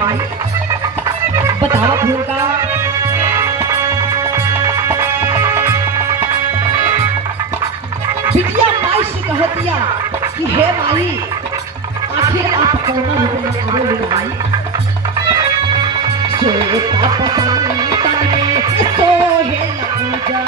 माई बतावा फूल का बिटिया माई से कह दिया कि हे माई आखिर आप कौन रूप में आवे ले माई सोता पसंद तने सोहे लगा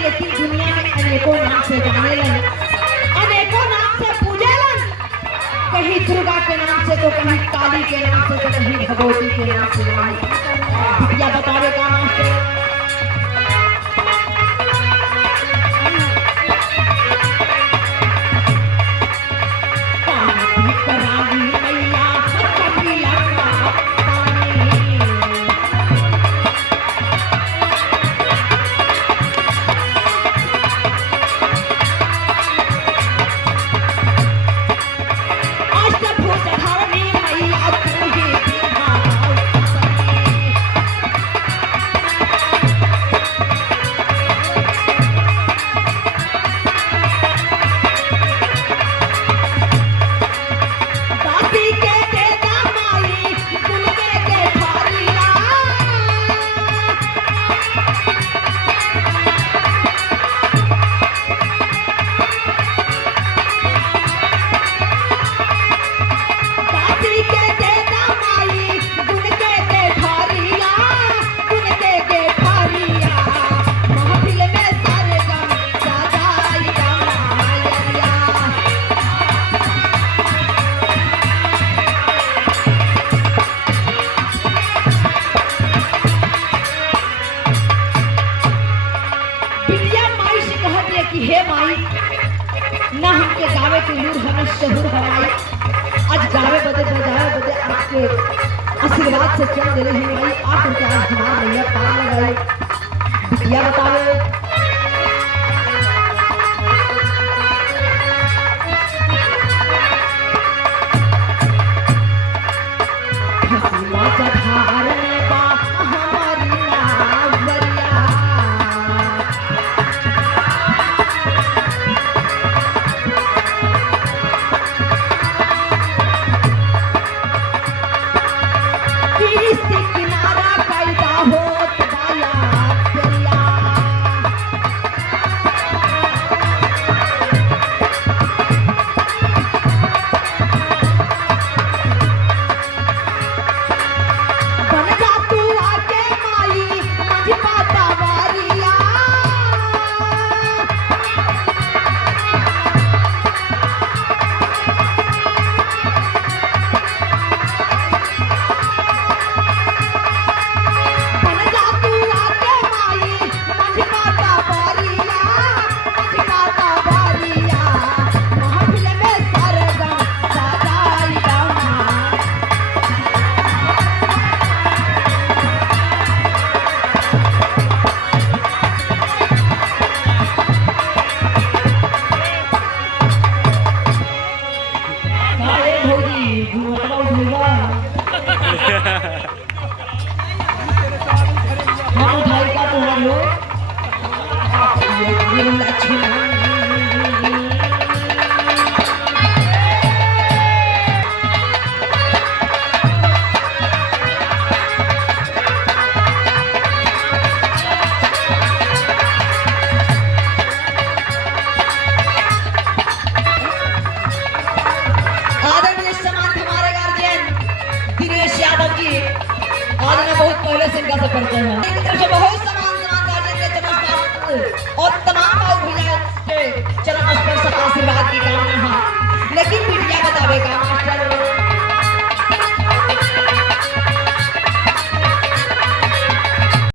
अनेकों नाम से जाने लन, अनेकों नाम से पूजे लन, कहीं दुर्गा के नाम से तो कहीं काली के नाम से तो कहीं भगवती के नाम से या बतावे का नाम से आज गावे बदे बजावे बदे आपके आशीर्वाद से चल दे रही भाई आप उनके आज हमारा भैया पार लगाए बिटिया बतावे से इनका से परिचय है। एक तरफ से बहुत समान गार्जियन के चरण स्पर्श और तमाम भाई भैया के चरण स्पर्श आशीर्वाद की कामना है। लेकिन बिटिया बतावेगा मास्टर